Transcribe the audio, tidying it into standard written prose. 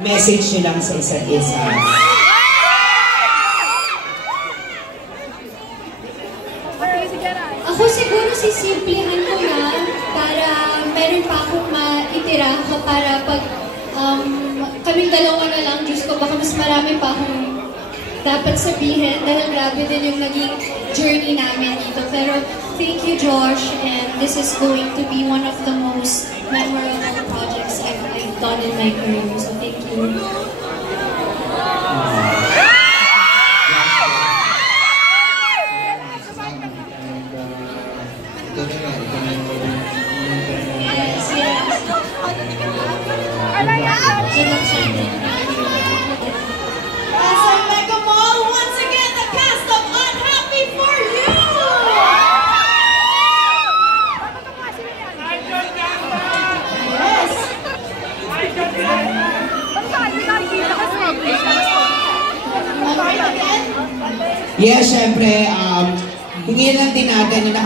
Message nyo lang sa isa't isa. Ako siguro sisimplihan ko na para meron pa akong maitira para pag kaming dalawa na lang, Diyos ko, baka mas marami pa akong dapat sabihin dahil grabe din yung naging journey namin dito. Pero thank you, Josh, and this is going to be one of the most memorable projects I've done in my career. So thank you. Yes, syempre, hingin lang din natin yung